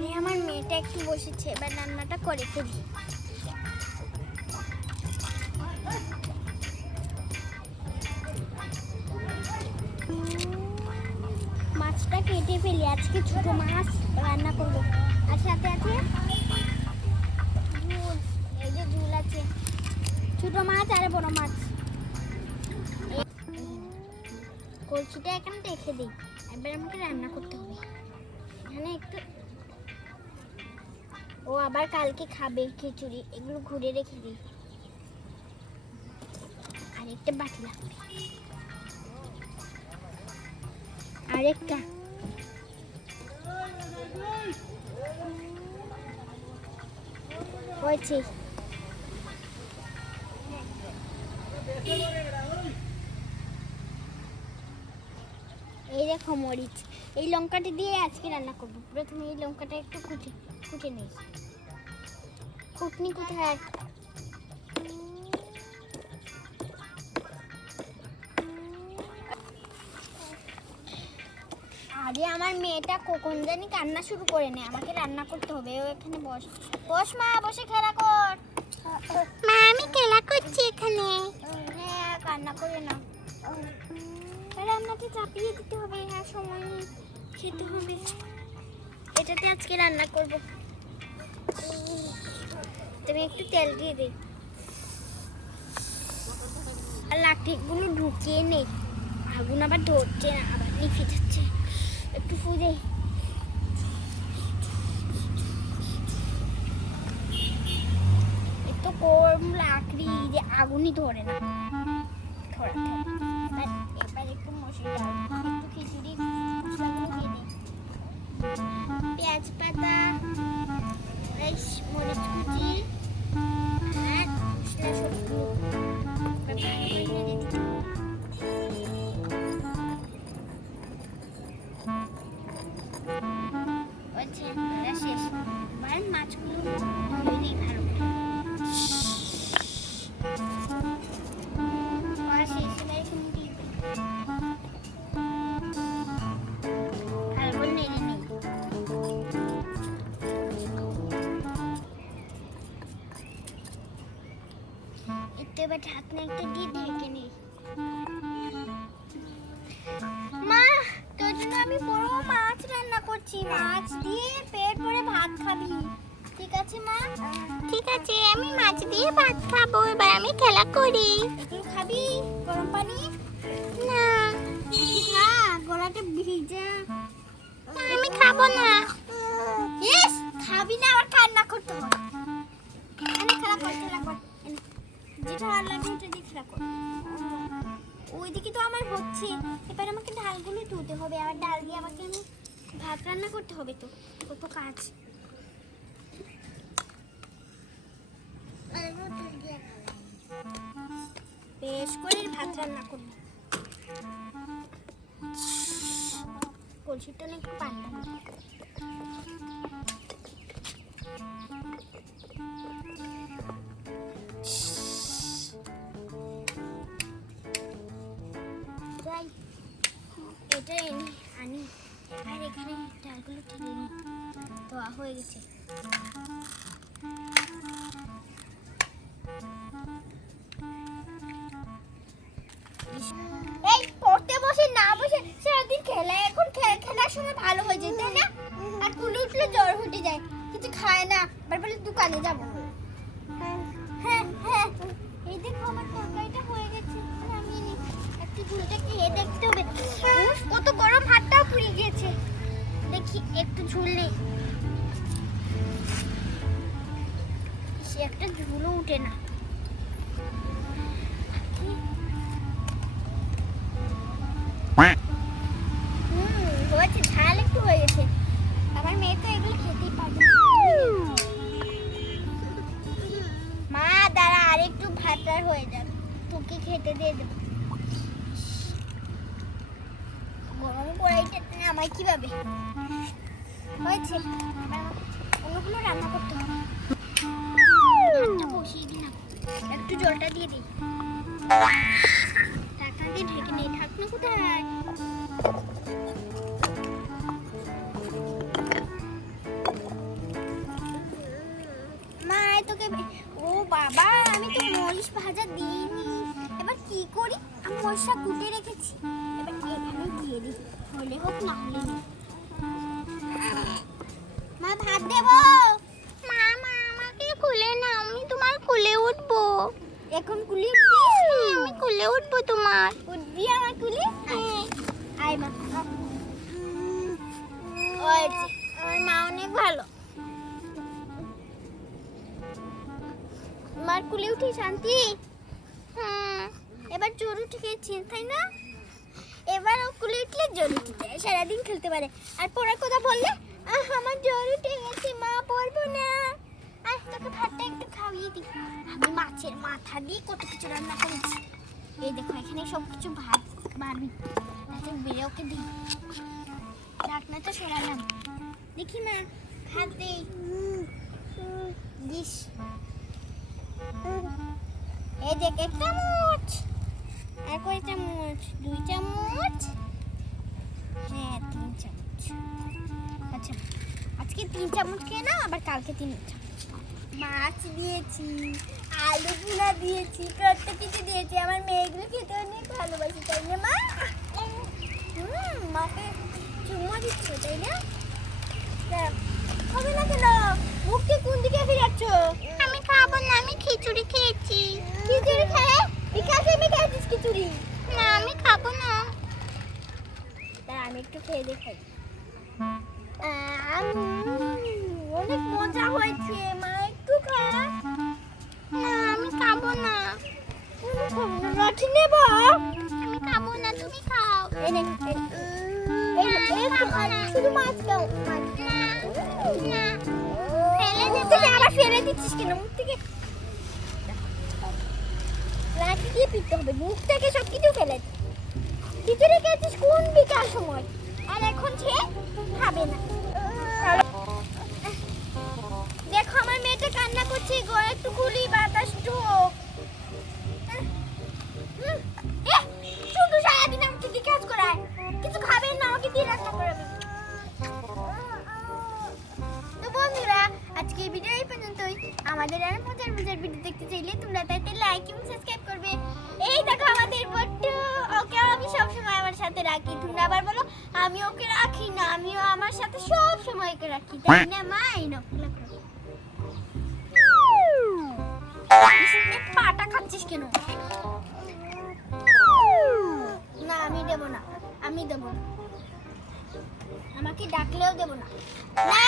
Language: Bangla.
আরে আমার মেয়েটা একটু বসেছে, এবার রান্নাটা করে ফেলি। মাছটা কেটে ফেলি, আজকে ছোট মাছ রান্না করব। আর সাথে আছে ঝুল, এই যে ঝুল আছে, ছোট মাছ আর বড় মাছ। কলসিটা এখানে রেখে দিই, এবার আমাকে রান্না করতে হবে। এখানে একটু, ও আবার কালকে খাবে খিচুড়ি, এগুলো ঘুরে রেখে দিই। আর একটা বাটি লাগবে, আরেকটা। হয়েছে। এই দেখো মরিচ, এই লঙ্কাটা দিয়ে আজকে রান্না করবো। প্রথমে এই লঙ্কাটা একটু কুটে নেই। কুটনি কোথায়? আরে আমার মেয়েটা কখন জানি কান্না শুরু করে নেয়, আমাকে রান্না করতে হবে। ও এখানে বস মা, বসে খেলা কর। মা আমি খেলা করছি এখানে। হ্যাঁ কান্না করে না, রান্নাটা চাপিয়ে দিতে হবে। হ্যাঁ সময় নেই, খেতে হবে। এটাতে আজকে রান্না করব। তুমি একটু তেল দিয়ে দে, আর লাঠিগুলো ঢুকিয়ে নেই, আগুন আবার ধরছে না, আবার নিভে যাচ্ছে। একটু ফু দে। এত কম লাকড়ি যে আগুনই ধরে না। এবার একটু মশলা, একটু খিচুড়ি মশলাগুলো দিয়ে দিই। পেঁয়াজ পাতা, মরিচ কুচি আর মশলা সবগুলো শেষ। এবার মাছগুলো ধুয়ে দিই ভালো করে। এবার ঢাকনা একটা দিয়ে ঢেকে নিই। মা তোর জন্য আমি বড় মাছ রান্না করছি, মাছ দিয়ে পেট ভরে ভাত খাবি, ঠিক আছে মা? ঠিক আছে, আমি মাছ দিয়ে ভাত খাবো। এবার আমি খেলা করি। এগুলো খাবি? গরম পানি না, খা, গলাটা ভিজা। আমি খাবো না। ইস খাবি না, আবার কান্না করতে হবে। আমি খেলা কর, খেলা কর, যেটা ভালো লাগে ওটা দিয়ে খেলা কর। ওইদিকে তো আমার হচ্ছে, এবার আমাকে ডালগুলো ধুতে হবে, আর ডাল দিয়ে আমাকে আমি ভাত রান্না করতে হবে। তো কত কাজ। বেশ করে ভাত রান্না করব। কলসিটা না একটু পাল্টা এটা আনি, আর এখানে ডালগুলো ঢেলে নিই। তো হয়ে গেছে। এই পড়তে বসে না বসে সারাদিন খেলা, এখন খেলার সময় ভালো হয়ে যায় তাই না? আর কুলে উঠলে জ্বর হতে যায়, কিছু খায় না, আবার বলে দোকানে যাবো। হ্যাঁ হ্যাঁ, এই দেখো আমার তরকারিটা হয়ে গেছে। আমি একটু ঝুলটা খেয়ে দেখতে হবে। কত গরম, হাতটাও পুড়ে গেছে। দেখি একটু ঝুল নেই, সে একটা ঝুলও উঠে না। হয়েছে, ঝাল একটু হয়ে গেছে। আমার মেয়ে তো এগুলো খেতেই পারবে। মা দাঁড়া, আর একটু ভাতটা হয়ে যাবে, তোকে খেতে দিয়ে দেবো। গরম কড়াইটা আমায় কিভাবে হয়েছে? অন্যগুলো রান্না করতে হবে। ভাতটা বসিয়ে দিলাম, একটু জলটা দিয়ে দিই। ঢাকনা দিয়ে ঢেকে নেই। ঢাকনা কোথায়? ও বাবা, আমি তো মরিচ ভাজা দিইনি। এবার কি করি? আমি মরিচটা কুটে রেখেছি, এবার এখানে দিয়ে দিই। হলে হোক, না হলে নেই। মা, ভাত দেবো? মা, আমাকে কুলে না, আমি তোমার কুলে উঠবো। এখন কুলে উঠবি? আমি কুলে উঠবো তোমার। উঠবি আমার কুলে? আয় মা। আমার মা অনেক ভালো। মার কুলে উঠি শান্তি। এবার জোর উঠে গেছিস, তাই না? এবার ও কুলে উঠলে জোর উঠে যায়, সারাদিন খেলতে পারে। আর পড়ার কথা বললে, আমার জোর উঠে গেছে মা, পড়বো না। আর তোকে ভাতটা একটু খাইয়ে দিই। আমি মাছের মাথা দিয়ে কত কিছু রান্না করেছি। এই দেখো, এখানে সব কিছু ভাত বাড়বি। আচ্ছা, বেড়ে ওকে দিই। ঢাকনা তো সরালাম, দেখি না ভাত দেই। দিস। এই দেখ, 1 চামচ। আর কয় চামচ? 2 চামচ। হ্যাঁ, 3 চামচ। আচ্ছা, আজকে 3 চামচ খেয়ে না, আবার কালকে 3 চামচ। মাছ দিয়েছি, আলু ভুনা দিয়েছি, কত কিছু দিয়েছি। আমার মেয়েগুলো খেতে অনেক ভালোবাসি, তাই না মা? মাকে চুমো দিচ্ছে, তাই না? হবে না কেন? মুখটি কোন দিকে ফিরাচ্ছ? আমি খাবো না, আমি খিচুড়ি খেয়েছি। খিচুড়ি খেয়ে বিকাশ আমি খেয়েছিস খিচুড়ি? না, আমি খাবো না। আমি একটু খেয়ে দেখাই। অনেক মজা হয়েছে মা, একটু খা। না, আমি খাবো না। লাঠি নেব? আমি খাবো না, তুমি খাও। শুধু মাছ খাও। না, ফেলে দিতে আবার ফেলে দিচ্ছিস কেন? মুখ থেকে লাঠি দিয়ে পিটতে হবে, মুখ থেকে সব কিছু ফেলে দে। ভিতরে গেছিস কোন বিকাল সময়, আর এখন সে খাবে না। দেখো, আমার মেয়েটা কান্না করছে, গো একটু গুলি বাতাস ঢোক। শুধু সারাদিন আমাকে দিয়ে কাজ করায়, কিছু খাবে না, আমাকে দিয়ে রান্না করাবে। তো বন্ধুরা, আজকে এই ভিডিও এই পর্যন্তই। আমাদের আর মজার মজার ভিডিও দেখতে চাইলে তোমরা তাইতে লাইক এবং সাবস্ক্রাইব করবে। এই দেখো আমাদের বট্টু, ওকে আমি সবসময় আমার সাথে রাখি। তোমরা আবার বলো আমি ওকে রাখি না, আমিও আমার সাথে সব সময় ওকে রাখি, তাই না মা? এই নাও, পাটা খাচ্ছিস কেন? না, আমি দেবো না, আমি দেবো না। আমাকে ডাকলেও দেবো না। না,